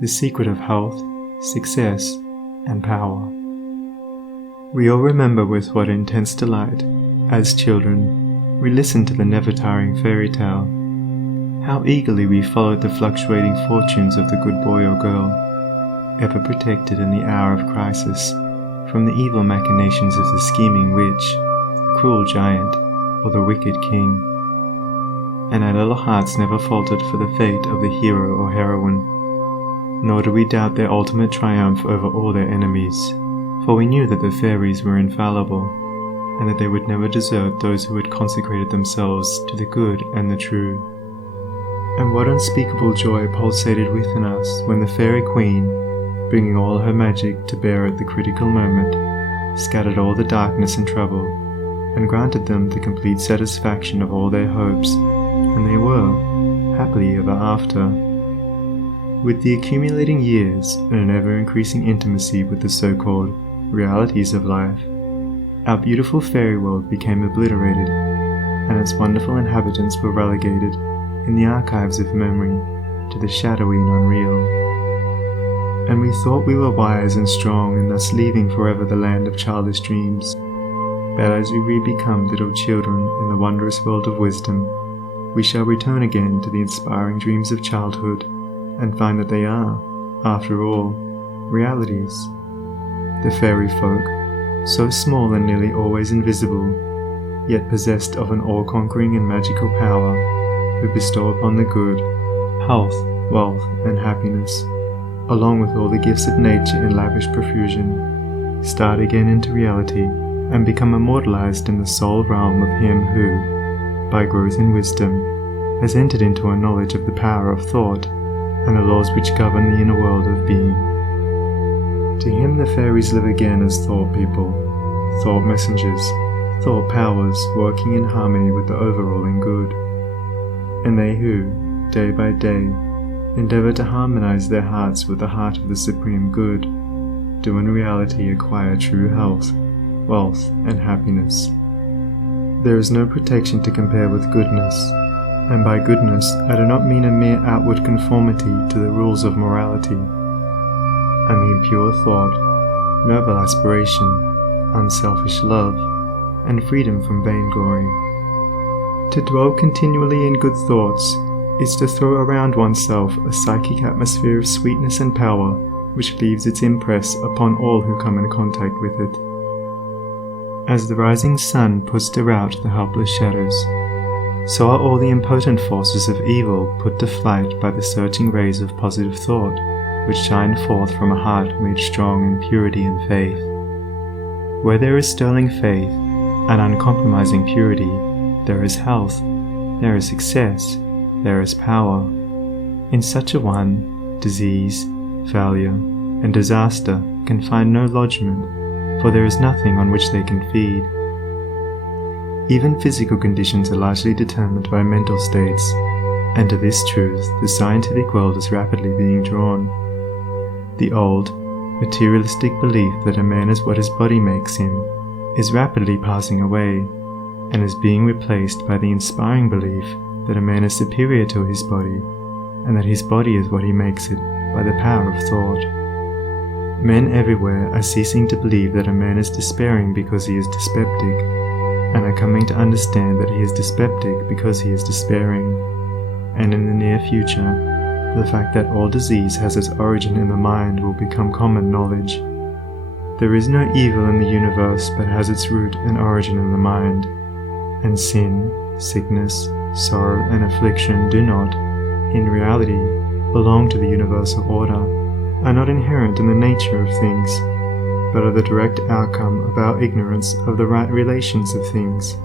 the secret of health, success, and power. We all remember with what intense delight, as children, we listened to the never-tiring fairy tale. How eagerly we followed the fluctuating fortunes of the good boy or girl, ever protected in the hour of crisis from the evil machinations of the scheming witch, the cruel giant, or the wicked king. And our little hearts never faltered for the fate of the hero or heroine, nor do we doubt their ultimate triumph over all their enemies, for we knew that the fairies were infallible, and that they would never desert those who had consecrated themselves to the good and the true. And what unspeakable joy pulsated within us when the fairy queen, bringing all her magic to bear at the critical moment, scattered all the darkness and trouble, and granted them the complete satisfaction of all their hopes, and they were happily ever after. With the accumulating years and an ever-increasing intimacy with the so-called realities of life, our beautiful fairy world became obliterated, and its wonderful inhabitants were relegated, in the archives of memory, to the shadowy and unreal. And we thought we were wise and strong in thus leaving forever the land of childish dreams. But as we become little children in the wondrous world of wisdom, we shall return again to the inspiring dreams of childhood, and find that they are, after all, realities. The fairy folk, so small and nearly always invisible, yet possessed of an all-conquering and magical power, who bestow upon the good health, wealth, and happiness, along with all the gifts of nature in lavish profusion, start again into reality and become immortalized in the soul realm of him who, by growth in wisdom, has entered into a knowledge of the power of thought and the laws which govern the inner world of being. To him the fairies live again as thought people, thought messengers, thought powers working in harmony with the overruling good. And they who, day by day, endeavor to harmonize their hearts with the heart of the supreme good, do in reality acquire true health, wealth, and happiness. There is no protection to compare with goodness, and by goodness I do not mean a mere outward conformity to the rules of morality. I mean pure thought, noble aspiration, unselfish love, and freedom from vainglory. To dwell continually in good thoughts is to throw around oneself a psychic atmosphere of sweetness and power which leaves its impress upon all who come in contact with it. As the rising sun puts to rout the helpless shadows, so are all the impotent forces of evil put to flight by the searching rays of positive thought, which shine forth from a heart made strong in purity and faith. Where there is sterling faith and uncompromising purity, there is health, there is success, there is power. In such a one, disease, failure, and disaster can find no lodgment, for there is nothing on which they can feed. Even physical conditions are largely determined by mental states, and to this truth the scientific world is rapidly being drawn. The old, materialistic belief that a man is what his body makes him is rapidly passing away, and is being replaced by the inspiring belief that a man is superior to his body, and that his body is what he makes it by the power of thought. Men everywhere are ceasing to believe that a man is despairing because he is dyspeptic, and are coming to understand that he is dyspeptic because he is despairing. And in the near future, the fact that all disease has its origin in the mind will become common knowledge. There is no evil in the universe but has its root and origin in the mind, and sin, sickness, sorrow, and affliction do not, in reality, belong to the universal order, are not inherent in the nature of things, but are the direct outcome of our ignorance of the right relations of things.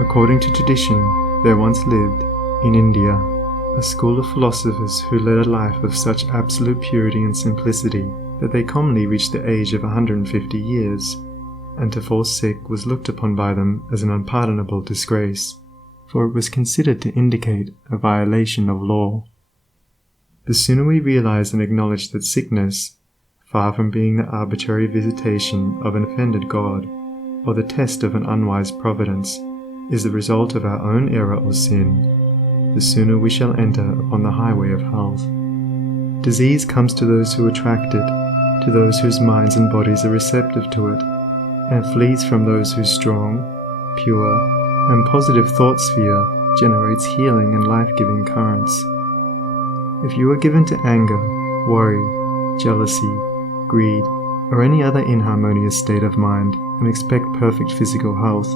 According to tradition, there once lived, in India, a school of philosophers who led a life of such absolute purity and simplicity that they commonly reached the age of 150 years, and to fall sick was looked upon by them as an unpardonable disgrace, for it was considered to indicate a violation of law. The sooner we realize and acknowledge that sickness, far from being the arbitrary visitation of an offended God, or the test of an unwise providence, is the result of our own error or sin, the sooner we shall enter upon the highway of health. Disease comes to those who attract it, to those whose minds and bodies are receptive to it, and flees from those whose strong, pure, and positive thought sphere generates healing and life-giving currents. If you are given to anger, worry, jealousy, greed, or any other inharmonious state of mind and expect perfect physical health,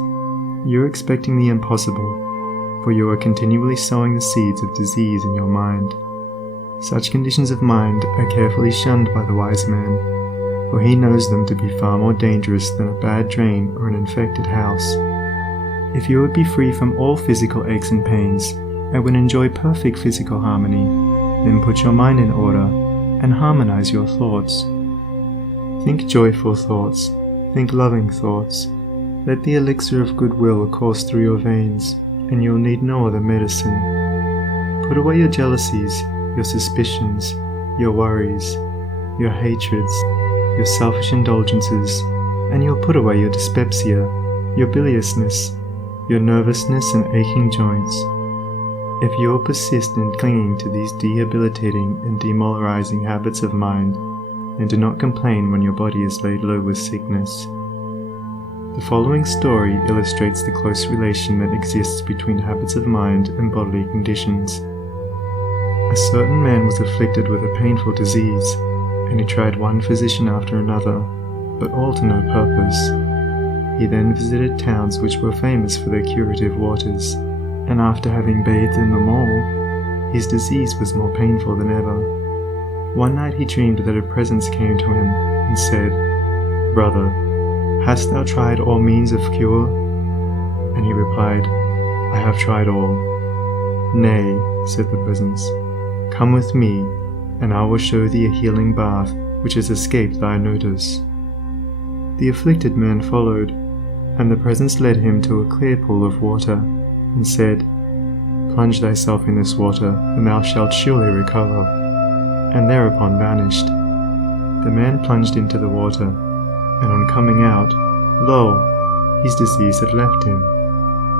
you are expecting the impossible, for you are continually sowing the seeds of disease in your mind. Such conditions of mind are carefully shunned by the wise man, for he knows them to be far more dangerous than a bad drain or an infected house. If you would be free from all physical aches and pains, and would enjoy perfect physical harmony, then put your mind in order and harmonize your thoughts. Think joyful thoughts, think loving thoughts. Let the elixir of goodwill course through your veins, and you'll need no other medicine. Put away your jealousies, your suspicions, your worries, your hatreds, your selfish indulgences, and you'll put away your dyspepsia, your biliousness, your nervousness and aching joints. If you will persist in clinging to these debilitating and demoralizing habits of mind, and do not complain when your body is laid low with sickness. The following story illustrates the close relation that exists between habits of mind and bodily conditions. A certain man was afflicted with a painful disease, and he tried one physician after another, but all to no purpose. He then visited towns which were famous for their curative waters, and after having bathed in them all, his disease was more painful than ever. One night he dreamed that a presence came to him and said, "Brother, hast thou tried all means of cure?" And he replied, "I have tried all." "Nay," said the presence, "come with me, and I will show thee a healing bath which has escaped thy notice." The afflicted man followed, and the presence led him to a clear pool of water, and said, "Plunge thyself in this water, and thou shalt surely recover," and thereupon vanished. The man plunged into the water, and on coming out, lo, his disease had left him,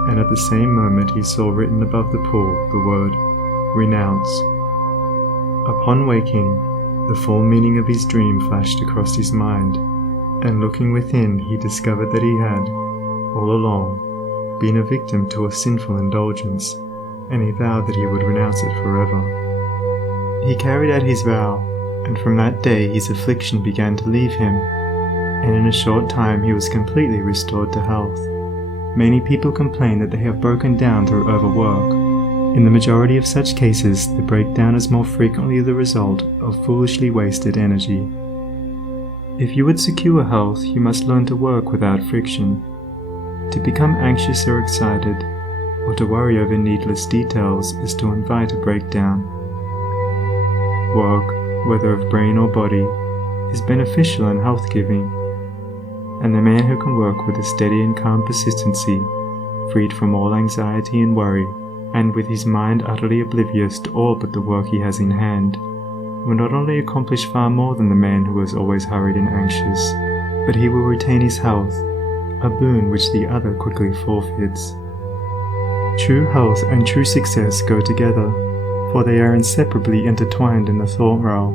and at the same moment he saw written above the pool the word, "Renounce." Upon waking, the full meaning of his dream flashed across his mind, and looking within he discovered that he had, all along, been a victim to a sinful indulgence, and he vowed that he would renounce it forever. He carried out his vow, and from that day his affliction began to leave him, and in a short time he was completely restored to health. Many people complain that they have broken down through overwork. In the majority of such cases, the breakdown is more frequently the result of foolishly wasted energy. If you would secure health, you must learn to work without friction. To become anxious or excited, or to worry over needless details, is to invite a breakdown. Work, whether of brain or body, is beneficial and health-giving, and the man who can work with a steady and calm persistency, freed from all anxiety and worry, and with his mind utterly oblivious to all but the work he has in hand, will not only accomplish far more than the man who is always hurried and anxious, but he will retain his health, a boon which the other quickly forfeits. True health and true success go together, for they are inseparably intertwined in the thought realm.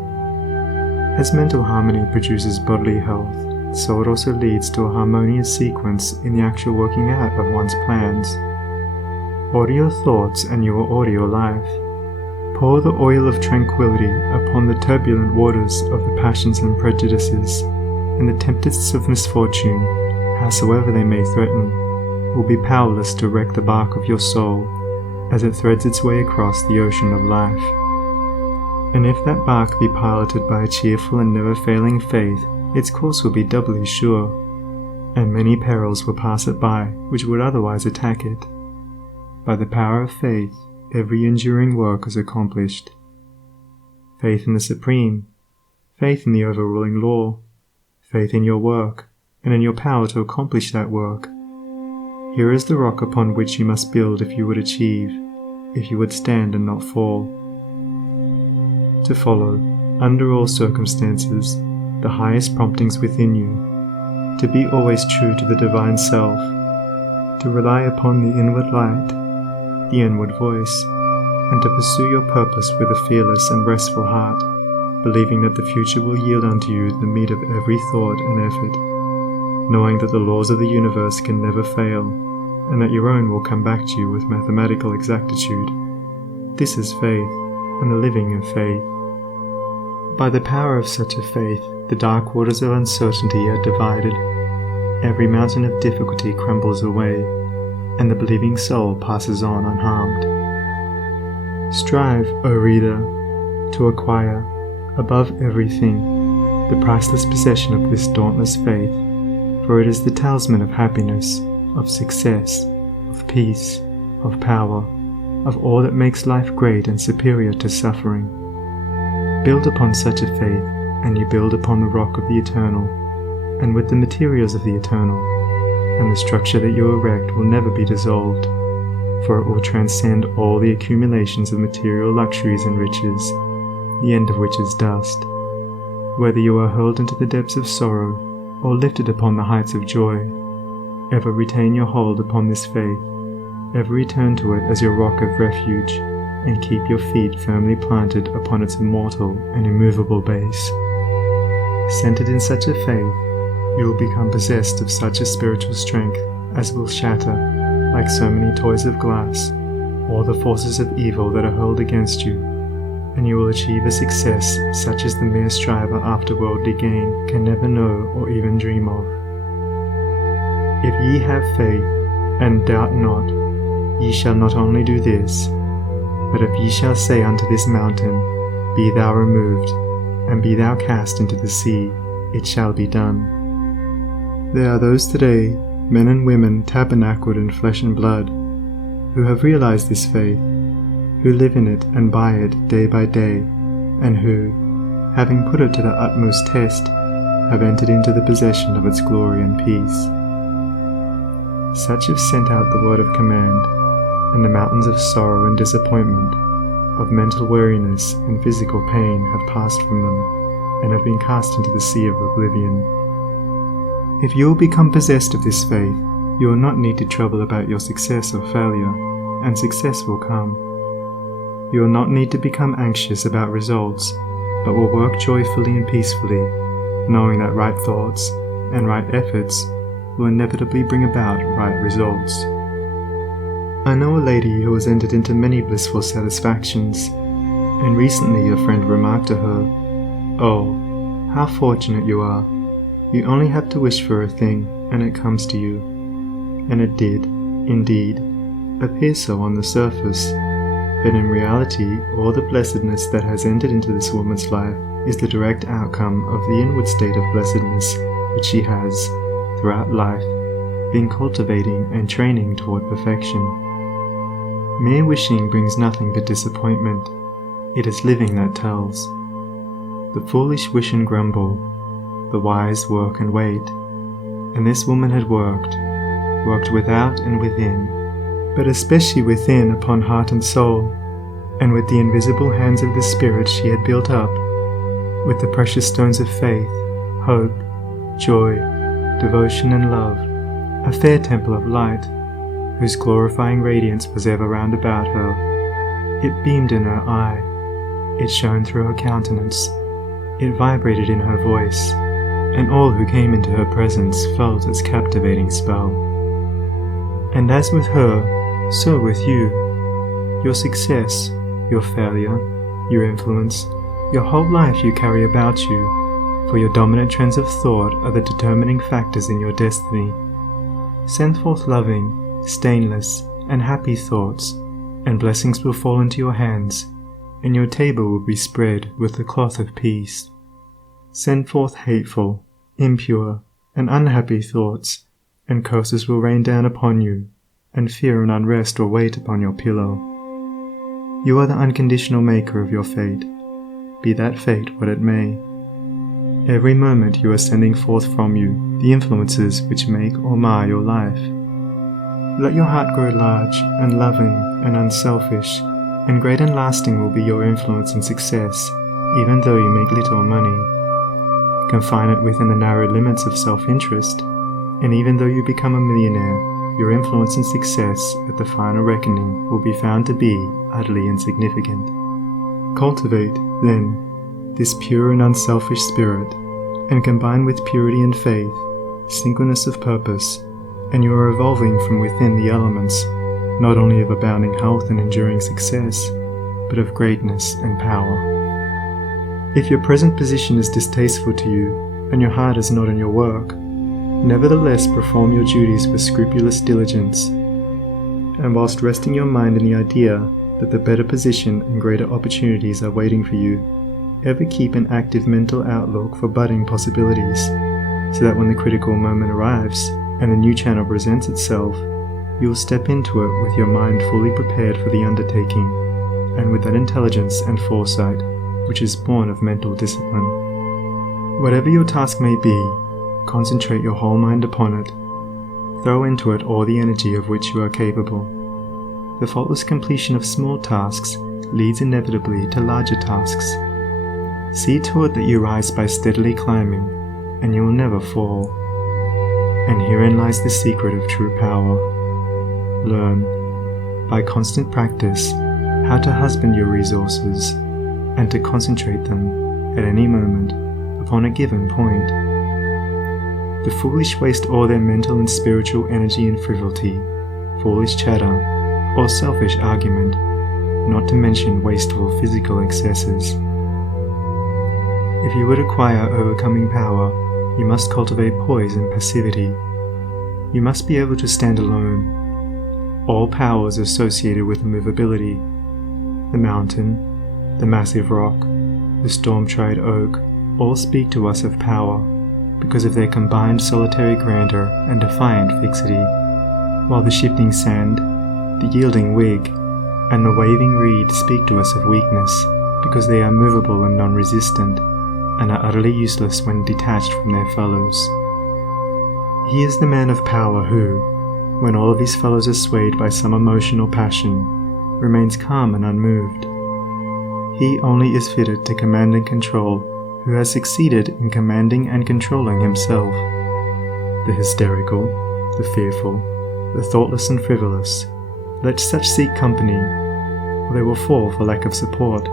As mental harmony produces bodily health, so it also leads to a harmonious sequence in the actual working out of one's plans. Order your thoughts and you will order your life. Pour the oil of tranquility upon the turbulent waters of the passions and prejudices, and the tempests of misfortune, howsoever they may threaten, will be powerless to wreck the bark of your soul as it threads its way across the ocean of life. And if that bark be piloted by a cheerful and never-failing faith, its course will be doubly sure, and many perils will pass it by which would otherwise attack it. By the power of faith, every enduring work is accomplished. Faith in the Supreme, faith in the overruling law, faith in your work, and in your power to accomplish that work. Here is the rock upon which you must build if you would achieve, if you would stand and not fall. To follow, under all circumstances, the highest promptings within you, to be always true to the divine self, to rely upon the inward light, the inward voice, and to pursue your purpose with a fearless and restful heart, believing that the future will yield unto you the meed of every thought and effort, knowing that the laws of the universe can never fail, and that your own will come back to you with mathematical exactitude. This is faith, and the living of faith. By the power of such a faith, the dark waters of uncertainty are divided, every mountain of difficulty crumbles away, and the believing soul passes on unharmed. Strive, O reader, to acquire, above everything, the priceless possession of this dauntless faith, for it is the talisman of happiness, of success, of peace, of power, of all that makes life great and superior to suffering. Build upon such a faith, and you build upon the rock of the eternal, and with the materials of the eternal, and the structure that you erect will never be dissolved, for it will transcend all the accumulations of material luxuries and riches, the end of which is dust. Whether you are hurled into the depths of sorrow, or lifted upon the heights of joy, ever retain your hold upon this faith, ever return to it as your rock of refuge, and keep your feet firmly planted upon its immortal and immovable base. Centered in such a faith, you will become possessed of such a spiritual strength as will shatter, like so many toys of glass, all the forces of evil that are hurled against you, and you will achieve a success such as the mere striver after worldly gain can never know or even dream of. If ye have faith, and doubt not, ye shall not only do this, but if ye shall say unto this mountain, Be thou removed, and be thou cast into the sea, it shall be done. There are those today, men and women tabernacled in flesh and blood, who have realized this faith, who live in it and by it day by day, and who, having put it to the utmost test, have entered into the possession of its glory and peace. Such have sent out the word of command, and the mountains of sorrow and disappointment, of mental weariness and physical pain have passed from them, and have been cast into the sea of oblivion. If you will become possessed of this faith, you will not need to trouble about your success or failure, and success will come. You will not need to become anxious about results, but will work joyfully and peacefully, knowing that right thoughts and right efforts will inevitably bring about right results. I know a lady who has entered into many blissful satisfactions, and recently a friend remarked to her, "Oh, how fortunate you are. You only have to wish for a thing, and it comes to you." And it did, indeed, appear so on the surface, but in reality all the blessedness that has entered into this woman's life is the direct outcome of the inward state of blessedness which she has, throughout life, been cultivating and training toward perfection. Mere wishing brings nothing but disappointment. It is living that tells. The foolish wish and grumble, the wise work and wait, and this woman had worked without and within, but especially within upon heart and soul, and with the invisible hands of the Spirit she had built up, with the precious stones of faith, hope, joy, devotion and love, a fair temple of light, whose glorifying radiance was ever round about her. It beamed in her eye, it shone through her countenance, it vibrated in her voice, and all who came into her presence felt its captivating spell. And as with her, so with you. Your success, your failure, your influence, your whole life you carry about you, for your dominant trends of thought are the determining factors in your destiny. Send forth loving, stainless, and happy thoughts, and blessings will fall into your hands, and your table will be spread with the cloth of peace. Send forth hateful, impure, and unhappy thoughts, and curses will rain down upon you, and fear and unrest will wait upon your pillow. You are the unconditional maker of your fate, be that fate what it may. Every moment you are sending forth from you the influences which make or mar your life. Let your heart grow large and loving and unselfish, and great and lasting will be your influence and success, even though you make little money. Confine it within the narrow limits of self-interest, and even though you become a millionaire, your influence and success at the final reckoning will be found to be utterly insignificant. Cultivate, then, this pure and unselfish spirit, and combine with purity and faith, singleness of purpose, and you are evolving from within the elements, not only of abounding health and enduring success, but of greatness and power. If your present position is distasteful to you, and your heart is not in your work, nevertheless perform your duties with scrupulous diligence, and whilst resting your mind in the idea that the better position and greater opportunities are waiting for you, ever keep an active mental outlook for budding possibilities, so that when the critical moment arrives and the new channel presents itself, you will step into it with your mind fully prepared for the undertaking, and with that intelligence and foresight which is born of mental discipline. Whatever your task may be, concentrate your whole mind upon it. Throw into it all the energy of which you are capable. The faultless completion of small tasks leads inevitably to larger tasks. See to it that you rise by steadily climbing, and you will never fall. And herein lies the secret of true power. Learn, by constant practice, how to husband your resources, and to concentrate them, at any moment, upon a given point. The foolish waste all their mental and spiritual energy in frivolity, foolish chatter, or selfish argument, not to mention wasteful physical excesses. If you would acquire overcoming power, you must cultivate poise and passivity. You must be able to stand alone. All powers associated with immovability, the mountain, the massive rock, the storm-tried oak, all speak to us of power, because of their combined solitary grandeur and defiant fixity, while the shifting sand, the yielding twig, and the waving reed speak to us of weakness, because they are movable and non-resistant, and are utterly useless when detached from their fellows. He is the man of power who, when all of his fellows are swayed by some emotional passion, remains calm and unmoved. He only is fitted to command and control who has succeeded in commanding and controlling himself. The hysterical, the fearful, the thoughtless and frivolous, let such seek company, or they will fall for lack of support.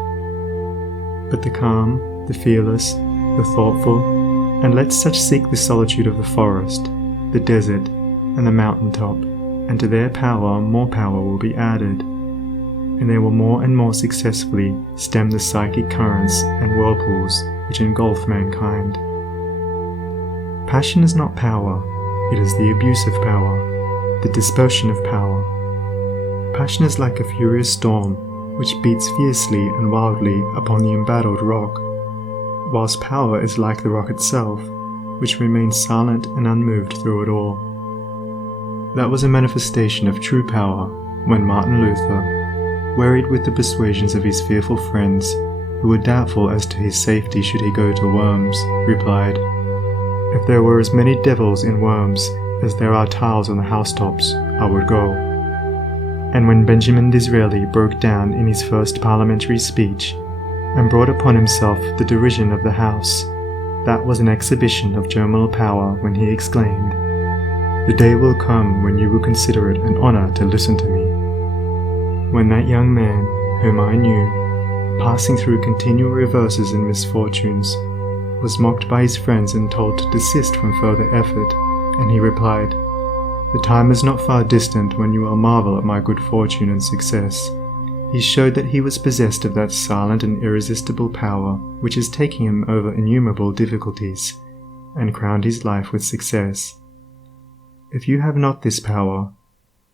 But the calm, the fearless, the thoughtful, and let such seek the solitude of the forest, the desert, and the mountaintop, and to their power more power will be added, and they will more and more successfully stem the psychic currents and whirlpools which engulf mankind. Passion is not power, it is the abuse of power, the dispersion of power. Passion is like a furious storm which beats fiercely and wildly upon the embattled rock, whilst power is like the rock itself, which remains silent and unmoved through it all. That was a manifestation of true power when Martin Luther, wearied with the persuasions of his fearful friends, who were doubtful as to his safety should he go to Worms, replied, "If there were as many devils in Worms as there are tiles on the housetops, I would go." And when Benjamin Disraeli broke down in his first parliamentary speech, and brought upon himself the derision of the House, that was an exhibition of germinal power when he exclaimed, "The day will come when you will consider it an honour to listen to me." When that young man, whom I knew, passing through continual reverses and misfortunes, was mocked by his friends and told to desist from further effort, and he replied, "The time is not far distant when you will marvel at my good fortune and success," he showed that he was possessed of that silent and irresistible power which is taking him over innumerable difficulties, and crowned his life with success. If you have not this power,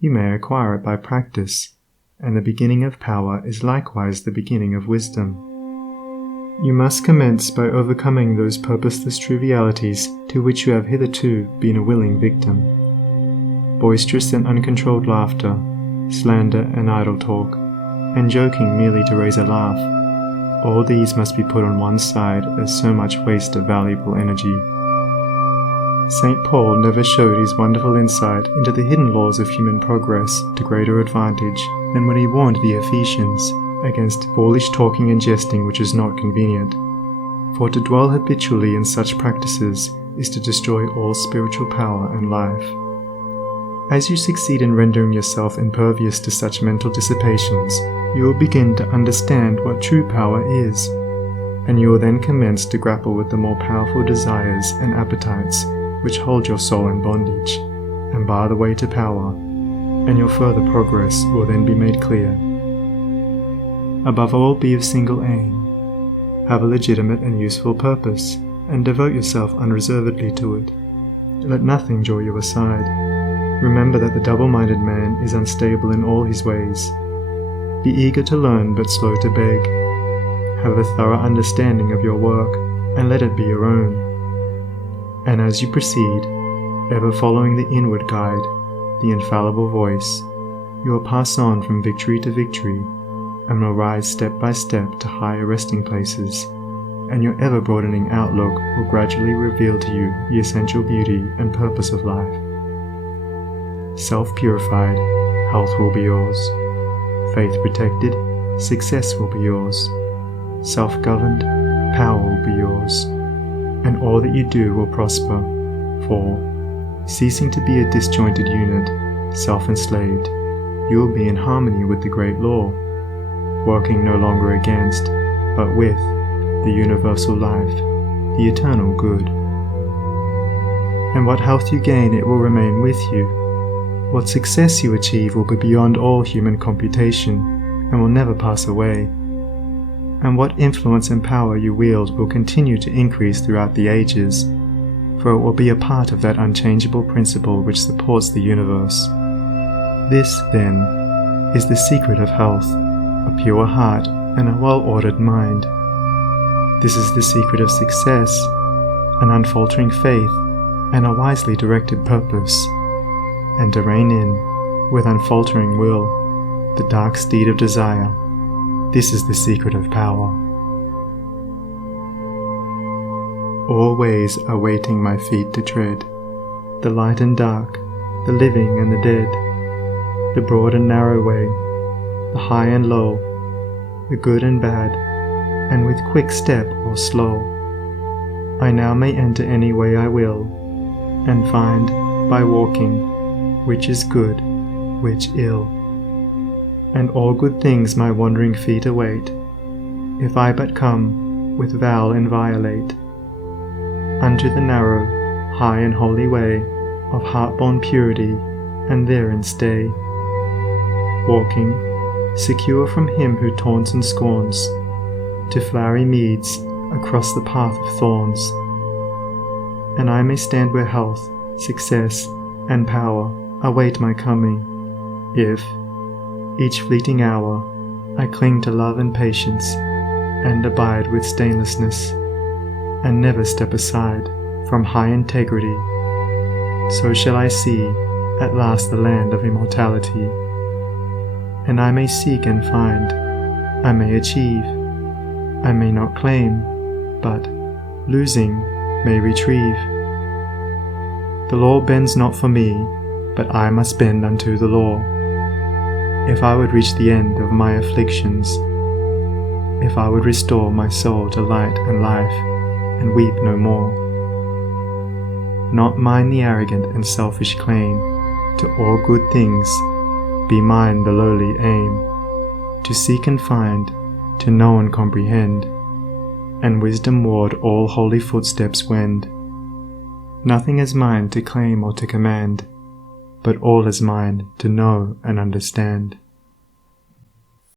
you may acquire it by practice, and the beginning of power is likewise the beginning of wisdom. You must commence by overcoming those purposeless trivialities to which you have hitherto been a willing victim. Boisterous and uncontrolled laughter, slander and idle talk, and joking merely to raise a laugh, all these must be put on one side as so much waste of valuable energy. St. Paul never showed his wonderful insight into the hidden laws of human progress to greater advantage than when he warned the Ephesians against foolish talking and jesting which is not convenient, for to dwell habitually in such practices is to destroy all spiritual power and life. As you succeed in rendering yourself impervious to such mental dissipations, you will begin to understand what true power is. and you will then commence to grapple with the more powerful desires and appetites which hold your soul in bondage and bar the way to power, and your further progress will then be made clear. Above all, be of single aim. Have a legitimate and useful purpose, and devote yourself unreservedly to it. Let nothing draw you aside. Remember that the double-minded man is unstable in all his ways. Be eager to learn but slow to beg. Have a thorough understanding of your work, and let it be your own. And as you proceed, ever following the inward guide, the infallible voice, you will pass on from victory to victory, and will rise step by step to higher resting places, and your ever-broadening outlook will gradually reveal to you the essential beauty and purpose of life. Self-purified, health will be yours. Faith-protected, success will be yours. Self-governed, power will be yours. And all that you do will prosper, for, ceasing to be a disjointed unit, self-enslaved, you will be in harmony with the great law, working no longer against, but with, the universal life, the eternal good. And what health you gain, it will remain with you. What success you achieve will be beyond all human computation, and will never pass away. And what influence and power you wield will continue to increase throughout the ages, for it will be a part of that unchangeable principle which supports the universe. This, then, is the secret of health, a pure heart and a well-ordered mind. This is the secret of success, an unfaltering faith and a wisely directed purpose, and to rein in, with unfaltering will, the dark steed of desire. This is the secret of power. All ways are waiting my feet to tread, the light and dark, the living and the dead, the broad and narrow way, the high and low, the good and bad, and with quick step or slow, I now may enter any way I will, and find, by walking, which is good, which ill. And all good things my wandering feet await, if I but come, with vow inviolate, unto the narrow, high and holy way of heart-born purity, and therein stay, walking, secure from him who taunts and scorns, to flowery meads across the path of thorns. And I may stand where health, success, and power await my coming, if, each fleeting hour, I cling to love and patience, and abide with stainlessness, and never step aside from high integrity. So shall I see at last the land of immortality. And I may seek and find, I may achieve, I may not claim, but, losing, may retrieve. The law bends not for me, but I must bend unto the law. If I would reach the end of my afflictions, if I would restore my soul to light and life, and weep no more. Not mine the arrogant and selfish claim to all good things, be mine the lowly aim, to seek and find, to know and comprehend, and wisdom-ward all holy footsteps wend. Nothing is mine to claim or to command, but all is mine to know and understand.